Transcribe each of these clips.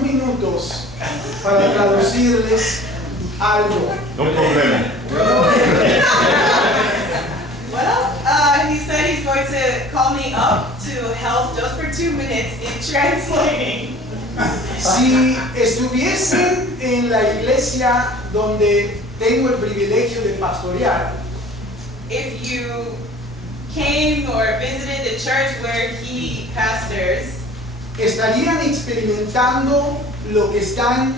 2 minutos para traducirles algo. No problema. Well, he said he's going to call me up to help just for 2 minutes in translating. Si estuviesen en la iglesia donde tengo el privilegio de pastorear, If you came or visited the church where he pastors, estarían experimentando lo que están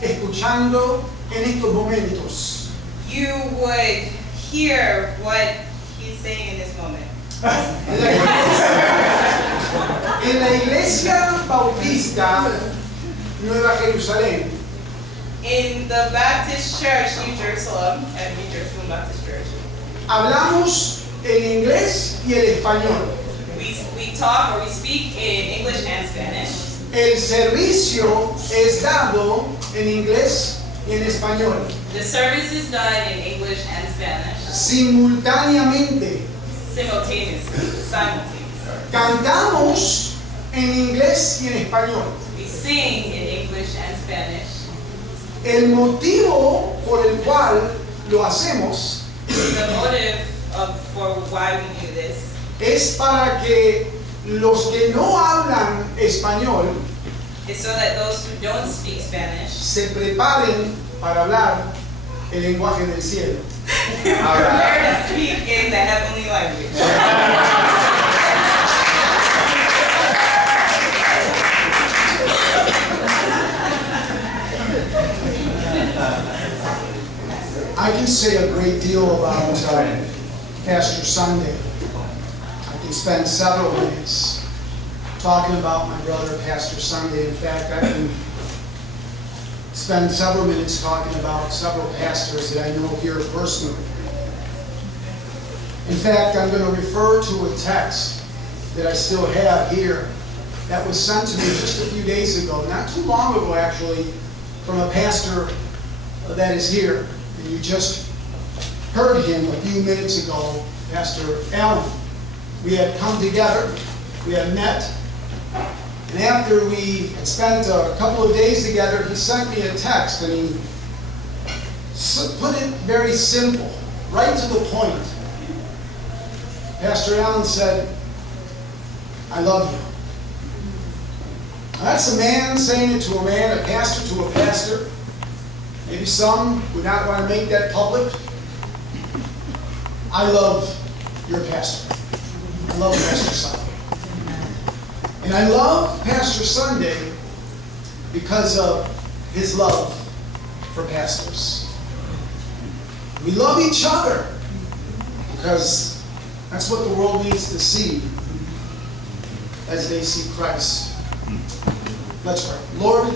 escuchando en estos momentos. you would hear what he's saying in this moment. En la iglesia bautista Nueva Jerusalén, In the Baptist Church, New Jerusalem, at New Jerusalem Baptist Church, hablamos el inglés y el español. we talk or we speak in English and Spanish. El servicio es dado en inglés y en español, The service is done in English and Spanish, simultáneamente. simultaneously. Cantamos en inglés y en español. We sing in English and Spanish. El motivo por el cual lo hacemos The motive for why we do this es para que los que no hablan español is so that those who don't speak Spanish se preparen para hablar el lenguaje del cielo. learn to speak in the heavenly language. I can say a great deal about Pastor Sunday. I can spend several minutes talking about my brother, Pastor Sunday. In fact, I can spend several minutes talking about several pastors that I know here personally. In fact, I'm going to refer to a text that I still have here that was sent to me just a few days ago, not too long ago actually, from a pastor that is here. And you just heard him a few minutes ago, Pastor Allen. We had come together, we had met, and after we had spent a couple of days together, he sent me a text, and he put it very simple, right to the point. Pastor Allen said, "I love you." Now, that's a man saying it to a man, a pastor to a pastor. Maybe some would not want to make that public. I love your pastor. I love Pastor Sunday. And I love Pastor Sunday because of his love for pastors. We love each other because that's what the world needs to see as they see Christ. Let's pray. Lord,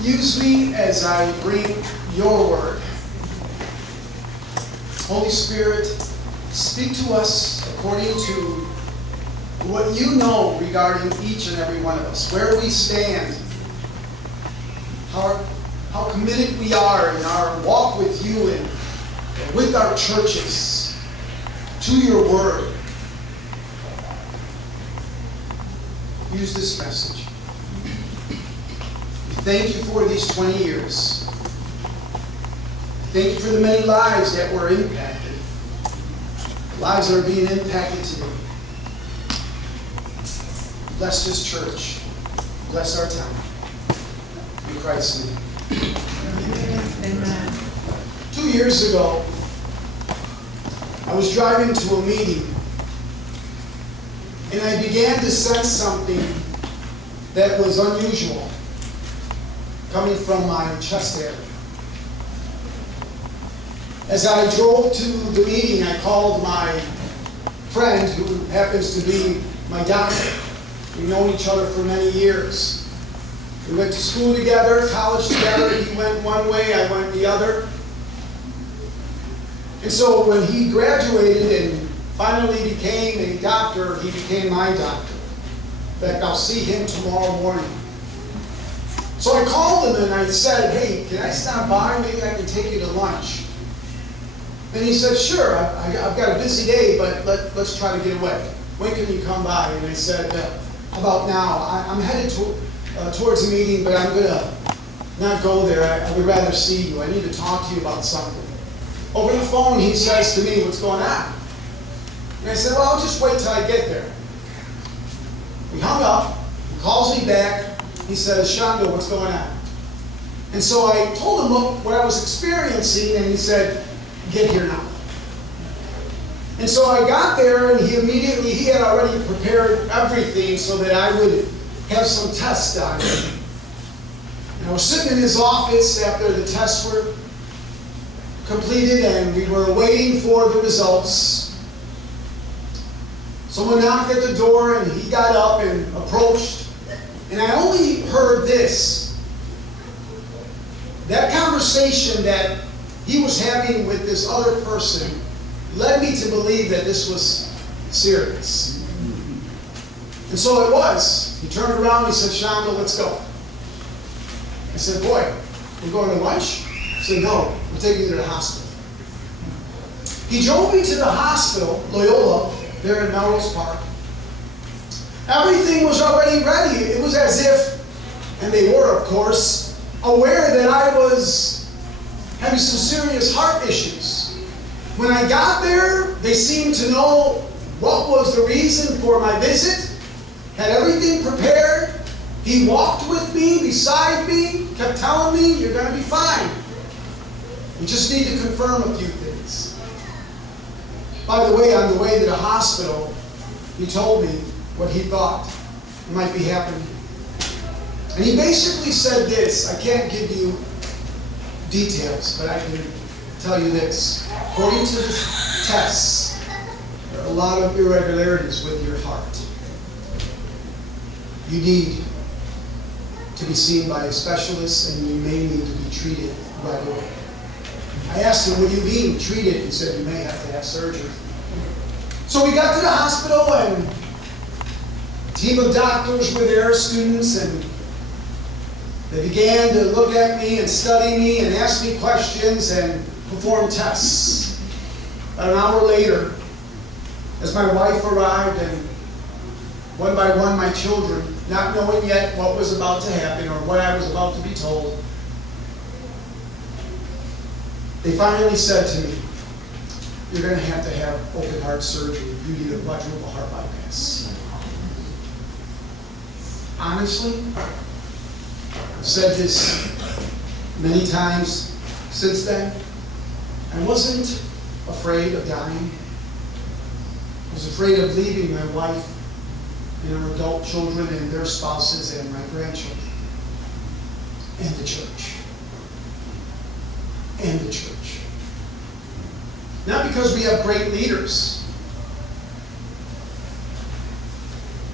use me as I bring your word. Holy Spirit, speak to us according to what you know regarding each and every one of us, where we stand, how committed we are in our walk with you and with our churches to your word. Use this message. Thank you for these 20 years. Thank you for the many lives that were impacted. Lives that are being impacted today. Bless this church. Bless our town. In Christ's name. Amen. 2 years ago, I was driving to a meeting, and I began to sense something that was unusual coming from my chest area. As I drove to the meeting, I called my friend, who happens to be my doctor. We've known each other for many years. We went to school together, college together. He went one way, I went the other. And so when he graduated and finally became a doctor, he became my doctor. In fact, I'll see him tomorrow morning. So I called him and I said, "Hey, can I stop by? Maybe I can take you to lunch." And he said, "Sure, I've got a busy day, but let's try to get away. When can you come by?" And I said, "How about now? I'm headed to towards the meeting, but I'm going to not go there. I would rather see you. I need to talk to you about something. Over the phone, he says to me, what's going on? And I said, well, I'll just wait till I get there. We hung up. He calls me back. He says, Shando, what's going on? And so I told him what I was experiencing, and he said, get here now. And so I got there, and he had already prepared everything so that I would have some tests done. And I was sitting in his office after the tests were completed, and we were waiting for the results. Someone knocked at the door, and he got up and approached. And I only heard this. That conversation that he was having with this other person led me to believe that this was serious. And so it was. He turned around and he said, Shando, let's go. I said, boy, we're going to lunch? He said, no, we're taking you to the hospital. He drove me to the hospital, Loyola, there in Melrose Park. Everything was already ready. It was as if, and they were, of course, aware that I was having some serious heart issues. When I got there, they seemed to know what was the reason for my visit, had everything prepared. He walked with me, beside me, kept telling me, you're going to be fine. You just need to confirm a few things. By the way, on the way to the hospital, he told me what he thought might be happening. And he basically said this. I can't give you details, but I can tell you this. According to the tests, there are a lot of irregularities with your heart. You need to be seen by a specialist, and you may need to be treated right away. I asked him, what do you mean treated? He said, you may have to have surgery. So we got to the hospital, and a team of doctors were there, students, and they began to look at me and study me and ask me questions and perform tests. About an hour later, as my wife arrived, and one by one my children, not knowing yet what was about to happen or what I was about to be told, they finally said to me, you're going to have open heart surgery. You need a quadruple heart bypass. Honestly, I've said this many times since then. I wasn't afraid of dying. I was afraid of leaving my wife and our adult children and their spouses and my grandchildren and the church. And the church. Not because we have great leaders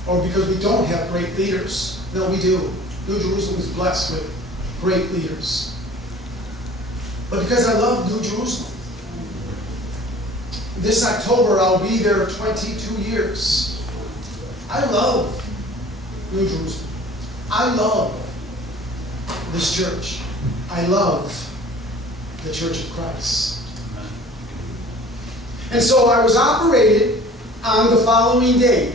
or because we don't have great leaders. No, we do. New Jerusalem is blessed with great leaders. But because I love New Jerusalem. This October, I'll be there 22 years. I love New Jerusalem. I love this church. I love the Church of Christ. And so I was operated on the following day.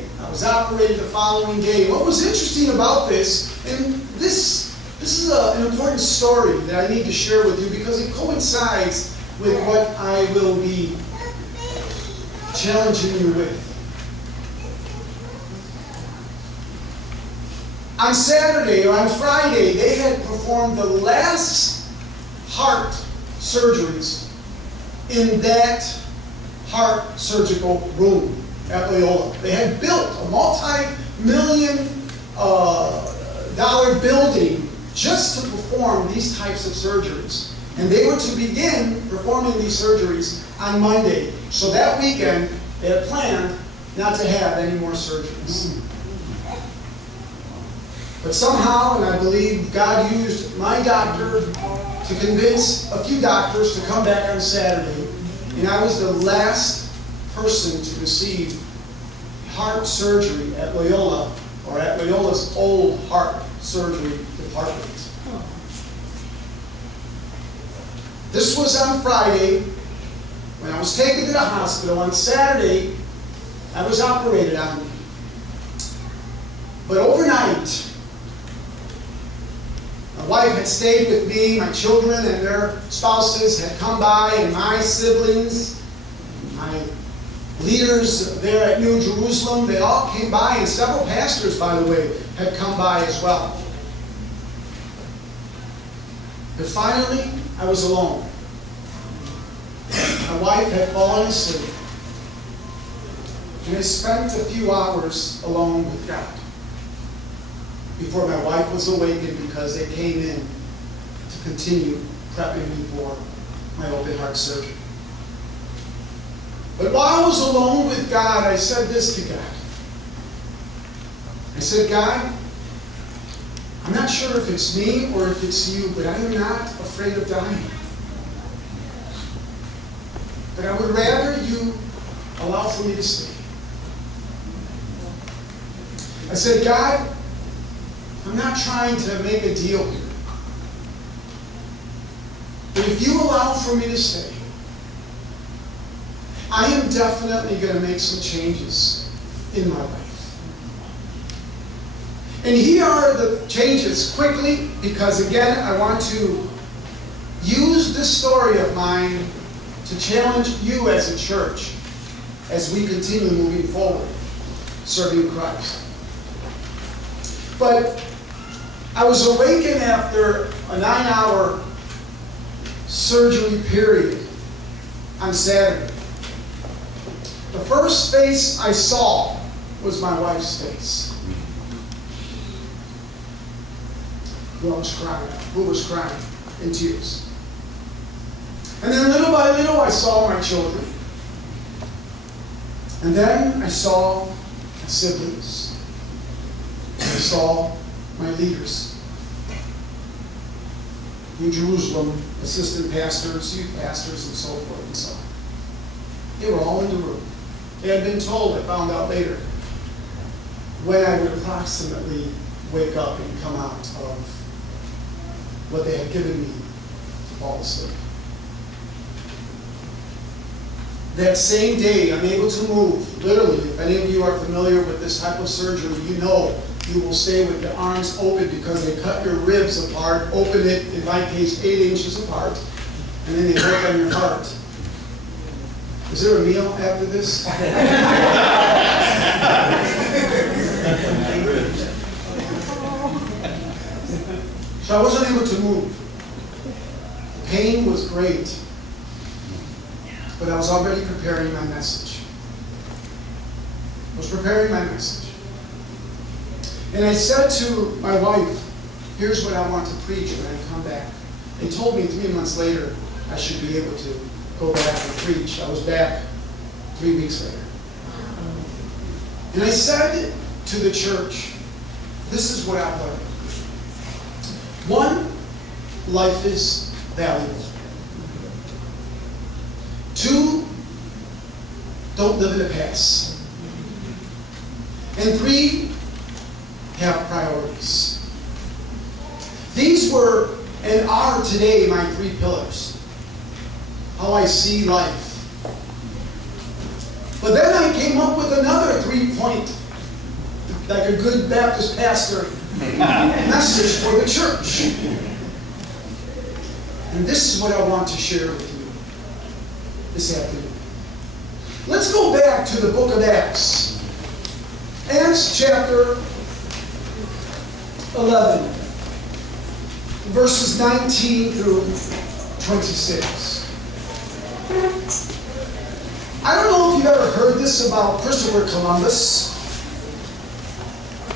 What was interesting about this, and this is an important story that I need to share with you because it coincides with what I will be challenging you with. On Saturday or on Friday, they had performed the last heart surgeries in that heart surgical room at Loyola. They had built a multi-million dollar building just to perform these types of surgeries. And they were to begin performing these surgeries on Monday. So that weekend, they had planned not to have any more surgeries. But somehow, and I believe God used my doctor to convince a few doctors to come back on Saturday. And I was the last person to receive heart surgery at Loyola, or at Loyola's old heart surgery department. This was on Friday when I was taken to the hospital. On Saturday, I was operated on. But overnight, My wife had stayed with me, my children and their spouses had come by, and my siblings, my leaders there at New Jerusalem, they all came by, and several pastors, by the way, had come by as well. But finally, I was alone. My wife had fallen asleep, and I spent a few hours alone with God before my wife was awakened, because they came in to continue prepping me for my open heart surgery. But while I was alone with God, I said this to God. I said, God, I'm not sure if it's me or if it's you, but I am not afraid of dying. But I would rather you allow for me to stay. I said, God, I'm not trying to make a deal here. But if you allow for me to stay, I am definitely going to make some changes in my life. And here are the changes quickly, because again, I want to use this story of mine to challenge you as a church as we continue moving forward, serving Christ. But I was awakened after a 9-hour surgery period on Saturday. The first face I saw was my wife's face, who was crying in tears. And then little by little I saw my children. And then I saw my siblings. And I saw my leaders. New Jerusalem, assistant pastors, youth pastors, and so forth and so on. They were all in the room. They had been told, I found out later, when I would approximately wake up and come out of what they had given me to fall asleep. That same day, I'm able to move. Literally, if any of you are familiar with this type of surgery, you know you will stay with your arms open, because they cut your ribs apart, open it, in my case, 8 inches apart, and then they work on your heart. Is there a meal after this? So I wasn't able to move. The pain was great, but I was already preparing my message. I was preparing my message. And I said to my wife, here's what I want to preach when I come back. They told me 3 months later I should be able to go back and preach. I was back 3 weeks later. And I said to the church, this is what I've learned. 1, life is valuable. 2, don't live in the past. And 3, have priorities. These were and are today my 3 pillars. How I see life. But then I came up with another 3-point, like a good Baptist pastor, message for the church. And this is what I want to share with you this afternoon. Let's go back to the book of Acts. Acts chapter 11, verses 19 through 26. I don't know if you've ever heard this about Christopher Columbus,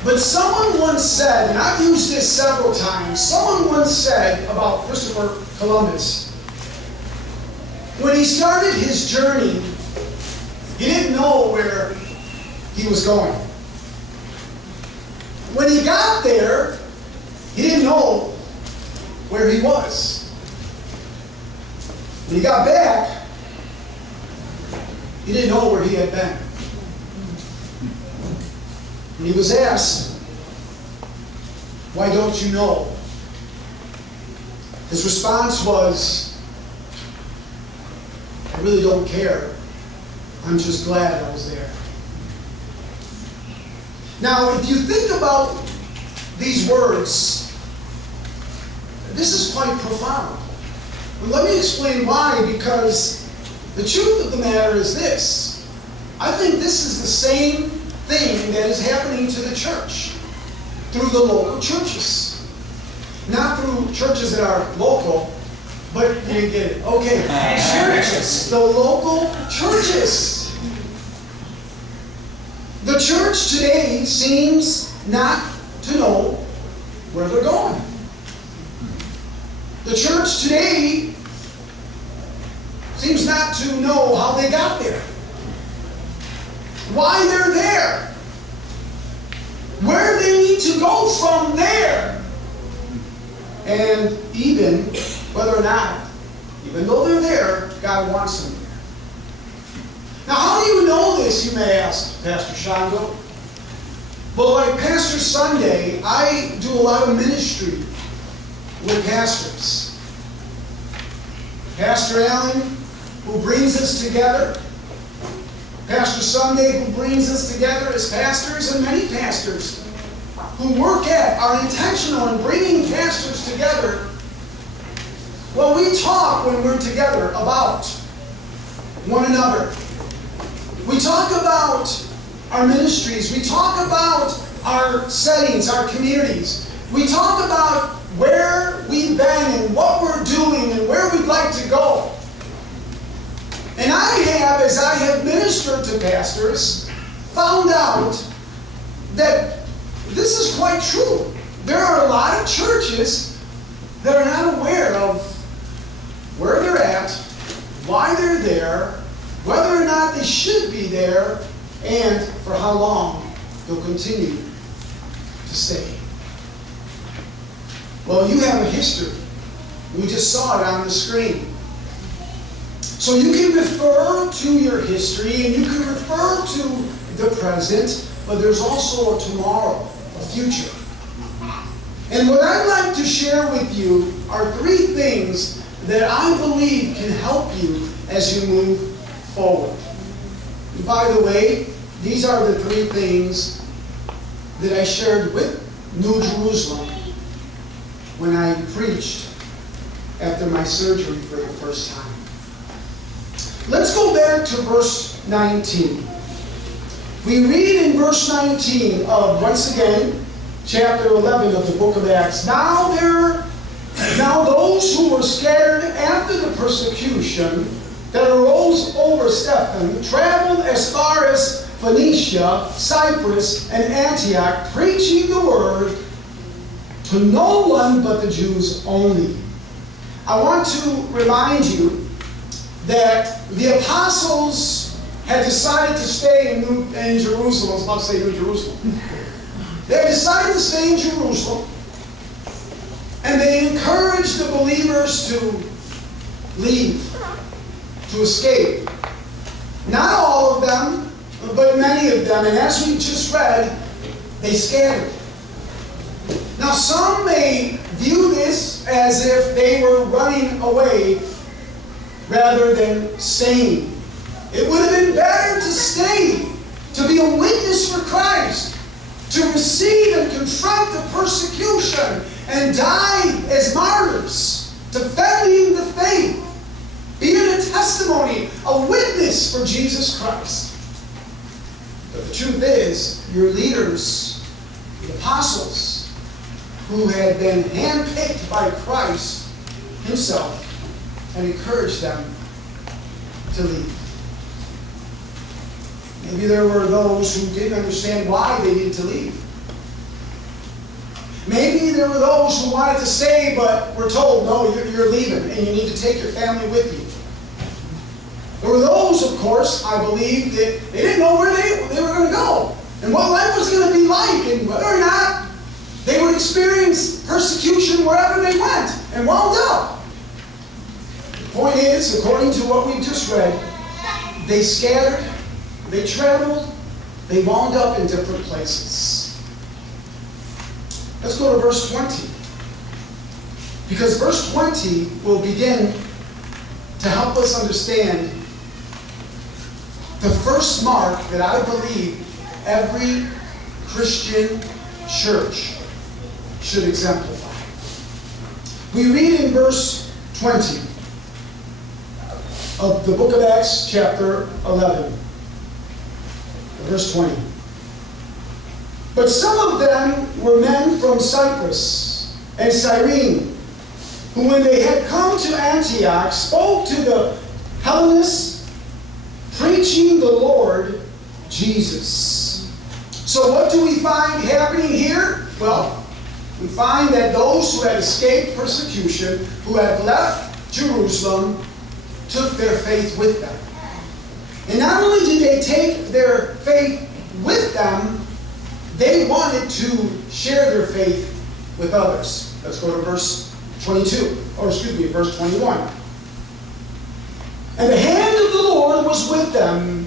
but someone once said, and I've used this several times, someone once said about Christopher Columbus, when he started his journey, he didn't know where he was going. When he got there, he didn't know where he was. When he got back, he didn't know where he had been. When he was asked, why don't you know? His response was, I really don't care. I'm just glad I was there. Now, if you think about these words, quite profound. And let me explain why, because the truth of the matter is this. I think this is the same thing that is happening to the church through the local churches. Not through churches that are local, but you didn't get it. Okay, churches, the local churches. The church today seems not to know where they're going. The church today seems not to know how they got there, why they're there, where they need to go from there, and even whether or not, even though they're there, God wants them there. Now, how do you know this, you may ask, Pastor Shando? Well, like Pastor Sunday, I do a lot of ministry with pastors. Pastor Allen, who brings us together. Pastor Sunday, who brings us together as pastors, and many pastors who work at, are intentional in bringing pastors together. Well, we talk when we're together about one another. We talk about our ministries. We talk about our settings, our communities. We talk about where we've been and what we're doing and where we'd like to go. And I have, as I have ministered to pastors, found out that this is quite true. There are a lot of churches that are not aware of where they're at, why they're there, whether or not they should be there, and for how long they'll continue to stay. Well, you have a history. We just saw it on the screen. So you can refer to your history and you can refer to the present, but there's also a tomorrow, a future. And what I'd like to share with you are 3 things that I believe can help you as you move forward. And by the way, these are the 3 things that I shared with New Jerusalem when I preached after my surgery for the first time. Let's go back to verse 19. We read in verse 19 of, once again, chapter 11 of the book of Acts. Now those who were scattered after the persecution that arose over Stephen traveled as far as Phoenicia, Cyprus, and Antioch, preaching the word to no one but the Jews only. I want to remind you that the apostles had decided to stay in Jerusalem. I was about to say New Jerusalem. They had decided to stay in Jerusalem, and they encouraged the believers to leave, to escape. Not all of them, but many of them. And as we just read, they scattered. Now, some may view this as if they were running away rather than staying. It would have been better to stay, to be a witness for Christ, to receive and confront the persecution and die as martyrs, defending the faith, being a testimony, a witness for Jesus Christ. But the truth is, your leaders, the apostles, who had been handpicked by Christ himself, and encouraged them to leave. Maybe there were those who didn't understand why they needed to leave. Maybe there were those who wanted to stay but were told, no, you're leaving and you need to take your family with you. There were those, of course, I believe, that they didn't know where they were going to go and what life was going to be like and whether or not they would experience persecution wherever they went and wound up. The point is, according to what we just read, they scattered, they traveled, they wound up in different places. Let's go to verse 20. Because verse 20 will begin to help us understand the first mark that I believe every Christian church should exemplify. We read in verse 20 of the book of Acts, chapter 11, verse 20. But some of them were men from Cyprus and Cyrene, who when they had come to Antioch spoke to the Hellenists, preaching the Lord Jesus. So what do we find happening here? Well, we find that those who had escaped persecution, who had left Jerusalem, took their faith with them. And not only did they take their faith with them, they wanted to share their faith with others. Let's go to verse 22, or excuse me, verse 21. And the hand of the Lord was with them,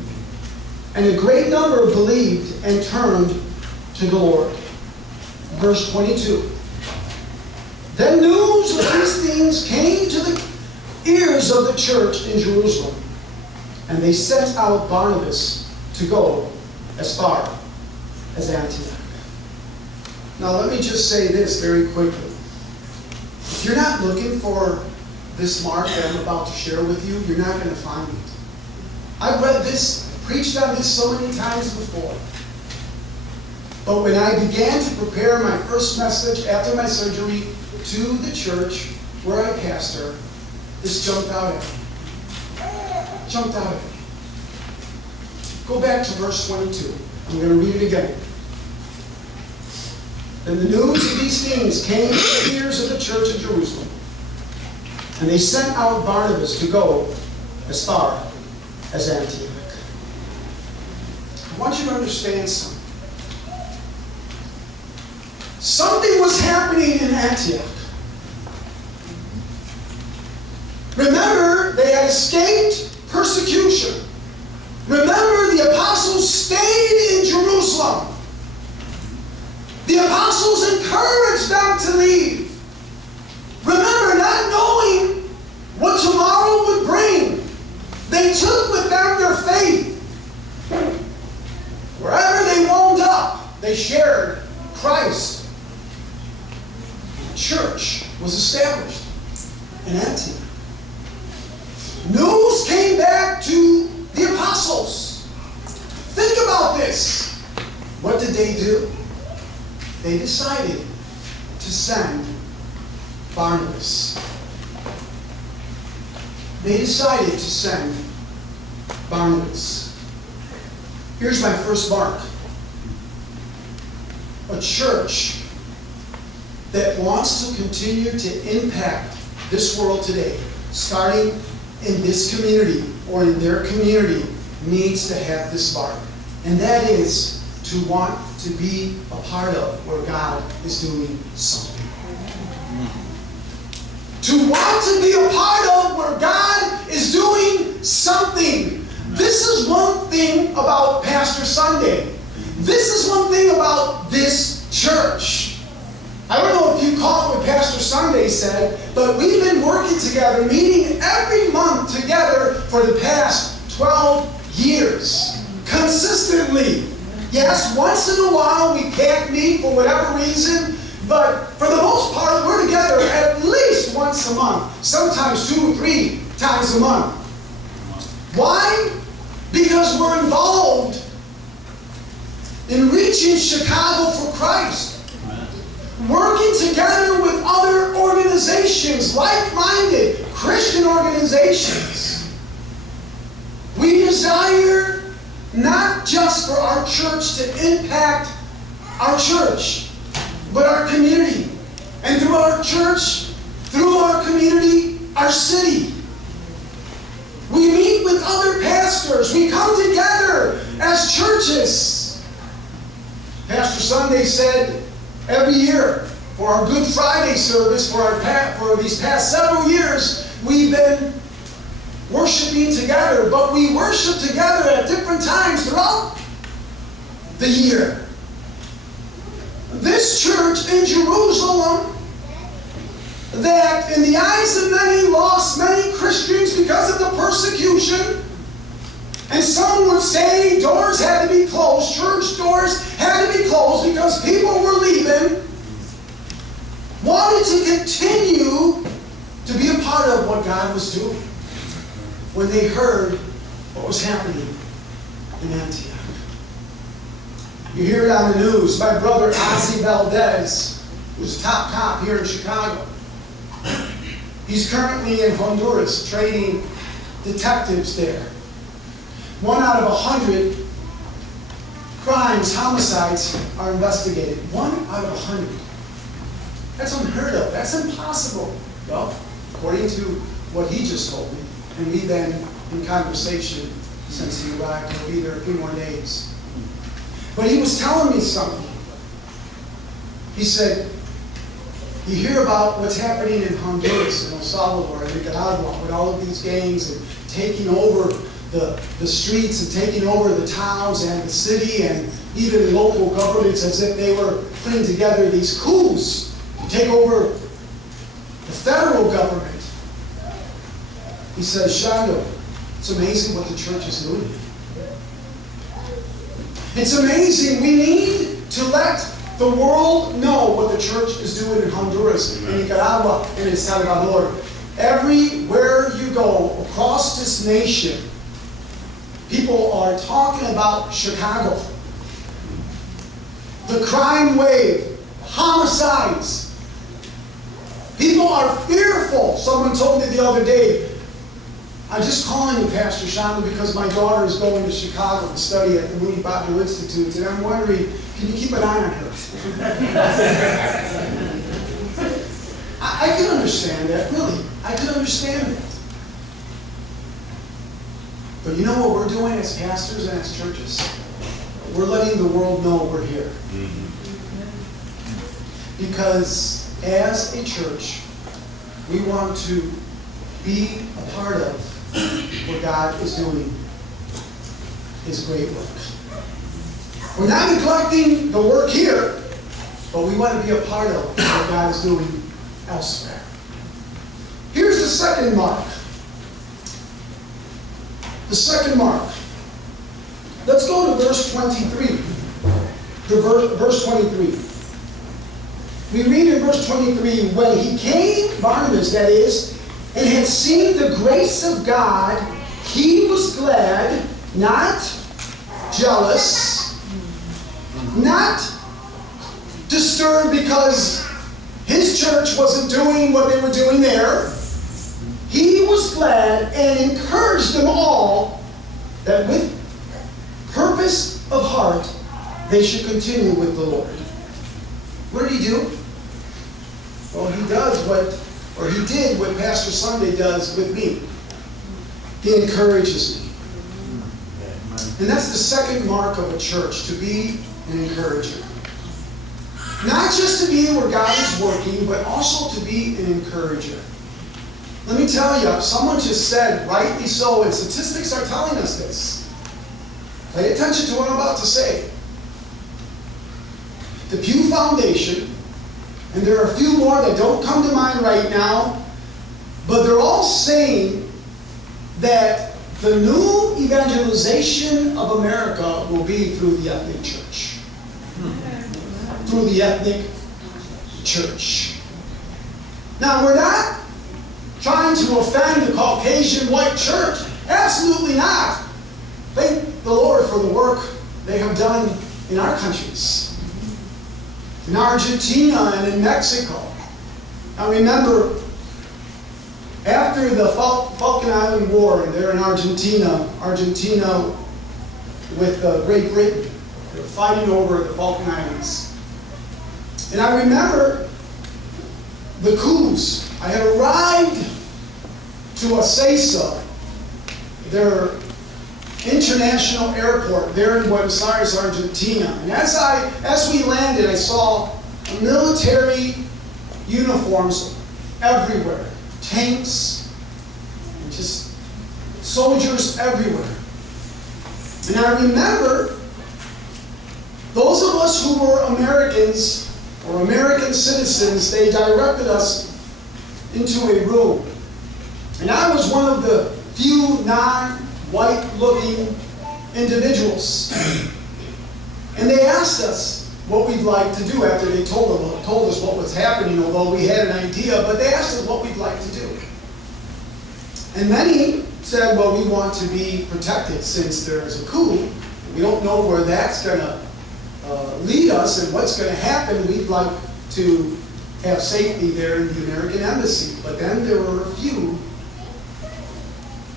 and a great number believed and turned to the Lord. Verse 22. Then news of these things came to the ears of the church in Jerusalem, and they sent out Barnabas to go as far as Antioch. Now let me just say this very quickly. If you're not looking for this mark that I'm about to share with you, you're not going to find it. I've read this, preached on this so many times before. But when I began to prepare my first message after my surgery to the church where I pastor, this jumped out at me. Jumped out at me. Go back to verse 22. I'm going to read it again. Then the news of these things came to the ears of the church in Jerusalem, and they sent out Barnabas to go as far as Antioch. I want you to understand something. Something was happening in Antioch. Remember, they had escaped persecution. Remember, the apostles stayed in Jerusalem. The apostles encouraged them to leave. Remember, not knowing what tomorrow would bring, they took with them their faith. Wherever they wound up, they shared Christ. The church was established in Antioch. News came back to the apostles. Think about this. What did they do? They decided to send Barnabas. They decided to send Barnabas. Here's my first mark. A church that wants to continue to impact this world today, starting in this community or in their community, needs to have this mark. And that is to want to be a part of where God is doing something. To want to be a part of where God is doing something. This is one thing about Pastor Sunday. This is one thing about this church. I don't know if you caught what Pastor Sunday said, but we've been working together, meeting every month together for the past 12 years. Consistently. Yes, once in a while we can't meet for whatever reason, but for the most part we're together at least once a month, sometimes 2 or 3 times a month. Why? Because we're involved in reaching Chicago for Christ. Working together with other organizations, like-minded Christian organizations. We desire not just for our church to impact our church, but our community. And through our church, through our community, our city. We meet with other pastors. We come together as churches. Pastor Sunday said every year for our Good Friday service, for these past several years, we've been worshiping together, but we worship together at different times throughout the year. This church in Jerusalem, that in the eyes of many lost many Christians because of the persecution, and some would say doors had to be closed, church doors had to be closed because people were leaving. wanted to continue to be a part of what God was doing when they heard what was happening in Antioch. You hear it on the news. My brother Shando Valdez, who's a top cop here in Chicago, he's currently in Honduras training detectives there. 1 out of 100 crimes, homicides are investigated. 1 out of 100. That's unheard of. That's impossible. Well, according to what he just told me, and we've been in conversation since he arrived. He'll be there a few more days. But he was telling me something. He said, you hear about what's happening in Honduras and El Salvador and Nicaragua with all of these gangs and taking over the streets and taking over the towns and the city and even local governments as if they were putting together these coups to take over the federal government. He says, Shando, it's amazing what the church is doing. It's amazing. We need to let the world know what the church is doing in Honduras, in Nicaragua, and in El Salvador. Everywhere you go across this nation, people are talking about Chicago. The crime wave, homicides. People are fearful. Someone told me the other day, I'm just calling you, Pastor Shando, because my daughter is going to Chicago to study at the Moody Bible Institute, and I'm wondering, can you keep an eye on her? I can understand that, really. I can understand that. But you know what we're doing as pastors and as churches? We're letting the world know we're here. Because as a church, we want to be a part of what God is doing, His great work. We're not neglecting the work here, but we want to be a part of what God is doing elsewhere. Here's the second mark. The second mark. Let's go to verse 23. Verse 23. We read in verse 23, when he came, Barnabas that is, and had seen the grace of God, he was glad, not jealous, not disturbed because his church wasn't doing what they were doing there. He was glad and encouraged them all that with purpose of heart they should continue with the Lord. What did he do? Well, he did what Pastor Sunday does with me. He encourages me. And that's the second mark of a church, to be an encourager. Not just to be where God is working, but also to be an encourager. Let me tell you, someone just said, rightly so, and statistics are telling us this. Pay attention to what I'm about to say. The Pew Foundation, and there are a few more that don't come to mind right now, but they're all saying that the new evangelization of America will be through the ethnic church. Through the ethnic church. Now, we're not trying to offend the Caucasian white church. Absolutely not. Thank the Lord for the work they have done in our countries. In Argentina and in Mexico. Now remember, after the Falkland Island War, there in Argentina with Great Britain, they were fighting over the Falkland Islands. And I remember the coups. I had arrived to Ezeiza, their international airport there in Buenos Aires, Argentina. And as we landed, I saw military uniforms everywhere. Tanks, and just soldiers everywhere. And I remember those of us who were Americans or American citizens, they directed us into a room. And I was one of the few non-white looking individuals. And they asked us, what we'd like to do after they told us what was happening, although we had an idea, but they asked us what we'd like to do. And many said, well, we want to be protected since there's a coup. We don't know where that's going to lead us and what's going to happen. We'd like to have safety there in the American Embassy. But then there were a few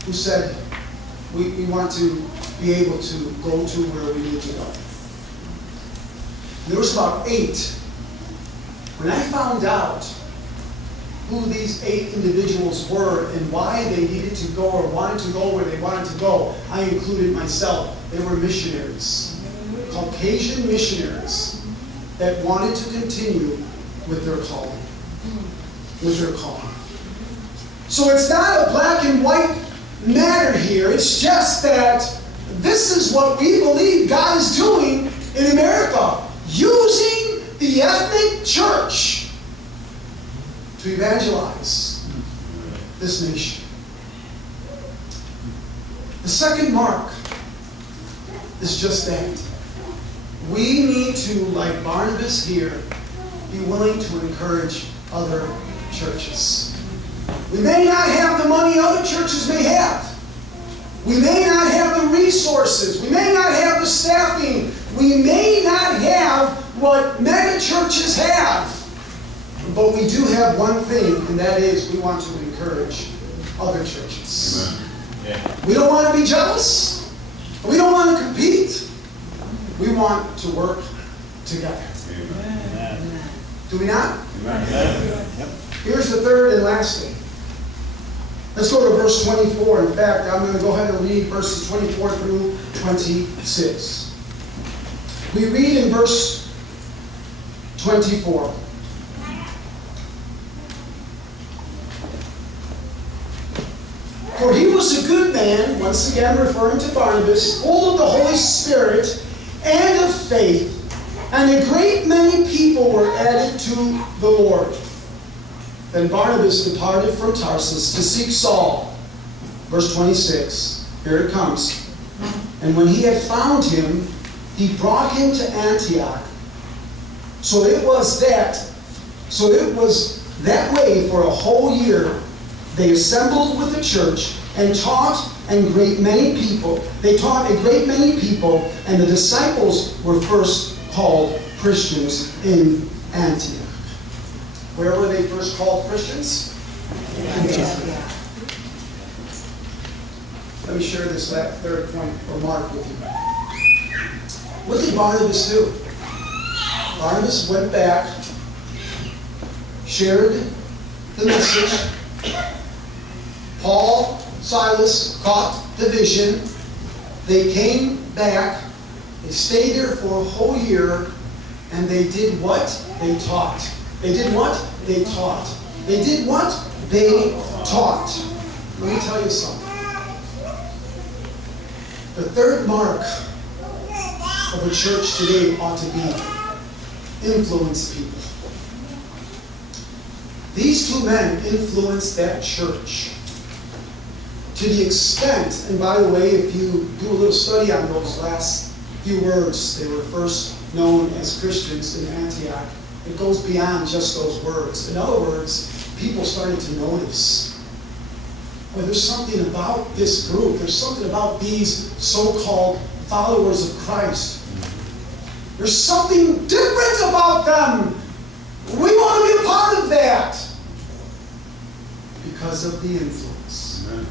who said, we want to be able to go to where we need to go. There was about 8. When I found out who these 8 individuals were and why they needed to go or wanted to go where they wanted to go, I included myself. They were missionaries, Caucasian missionaries that wanted to continue with their calling. So it's not a black and white matter here. It's just that this is what we believe God is doing in America, using the ethnic church to evangelize this nation. The second mark is just that. We need to, like Barnabas here, be willing to encourage other churches. We may not have the money other churches may have. We may not have the resources. We may not have the staffing. We may not have what mega churches have. But we do have one thing, and that is we want to encourage other churches. Yeah. We don't want to be jealous. We don't want to compete. We want to work together. Amen. Do we not? Amen. Yep. Here's the third and last thing. Let's go to verse 24. In fact, I'm going to go ahead and read verses 24 through 26. We read in verse 24. For he was a good man, once again referring to Barnabas, full of the Holy Spirit and of faith, and a great many people were added to the Lord. Then Barnabas departed from Tarsus to seek Saul. Verse 26, here it comes. And when he had found him, he brought him to Antioch. So it was that way for a whole year. They assembled with the church and taught a great many people. They taught a great many people, and the disciples were first called Christians in Antioch. Where were they first called Christians? Antioch. Let me share this third point or mark with you. What did Barnabas do? Barnabas went back, shared the message. Paul, Silas caught the vision. They came back. They stayed there for a whole year, and they did what? They taught. They did what? They taught. They did what? They taught. Let me tell you something. The third mark of a church today ought to be influence people. These two men influenced that church to the extent, and by the way, if you do a little study on those last few words, they were first known as Christians in Antioch. It goes beyond just those words. In other words, people started to notice, well, there's something about this group. There's something about these so-called followers of Christ. There's something different about them. We want to be a part of that because of the influence. Amen.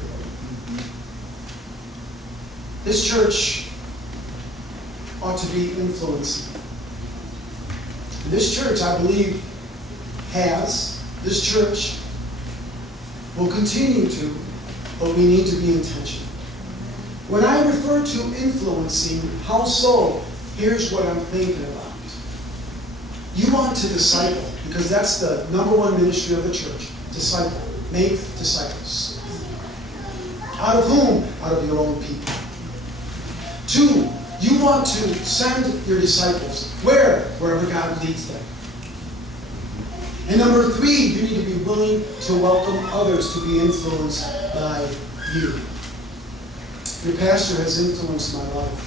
This church ought to be influencing. This church, I believe, this church will continue to, but we need to be intentional. When I refer to influencing, how so? Here's what I'm thinking about. You want to disciple, because that's the number one ministry of the church. Disciple. Make disciples. Out of whom? Out of your own people. 2, you want to send your disciples. Where? Wherever God leads them. And number 3, you need to be willing to welcome others to be influenced by you. Your pastor has influenced my life.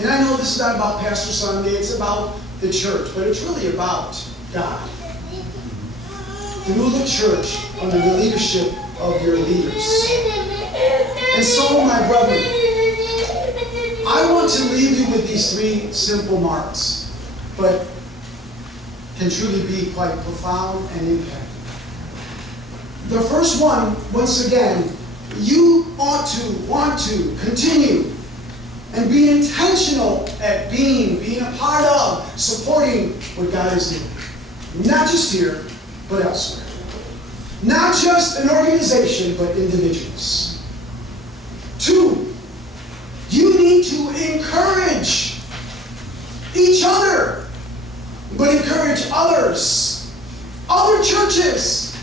And I know this is not about Pastor Sunday, it's about the church, but it's really about God. Through the church, under the leadership of your leaders. And so, my brethren, I want to leave you with these three simple marks, but can truly be quite profound and impactful. The first one, once again, you ought to want to continue and be intentional at being a part of, supporting what God is doing. Not just here, but elsewhere. Not just an organization, but individuals. 2, you need to encourage each other, but encourage others. Other churches.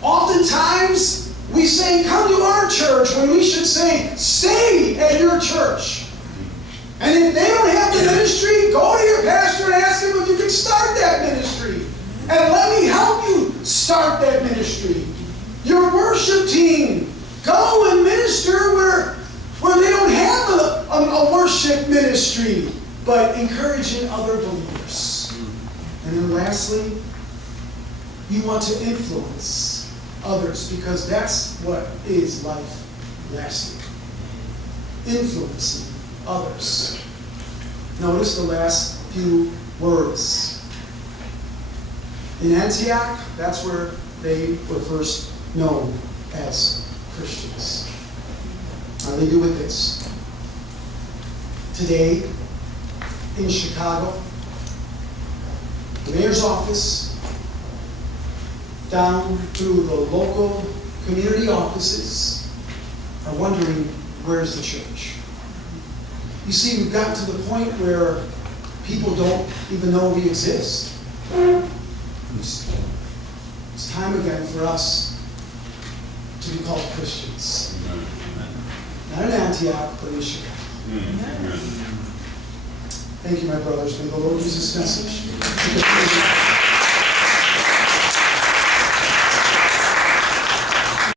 Oftentimes, we say, come to our church, when we should say, stay at your church. And if they don't have the ministry, go to your pastor and ask him if you can start that ministry. And let me help you start that ministry. Your worship team, go and minister where they don't have a worship ministry, but encouraging other believers. And then lastly, you want to influence others, because that's what is life lasting. Influencing others. Notice the last few words. In Antioch, that's where they were first known as Christians. I'll leave you with this. Today, in Chicago, the mayor's office, down through the local community offices, are wondering, where's the church? You see, we've gotten to the point where people don't even know we exist. It's time again for us to be called Christians. Not in Antioch, but in Chicago. Thank you, my brothers. May the Lord use this message.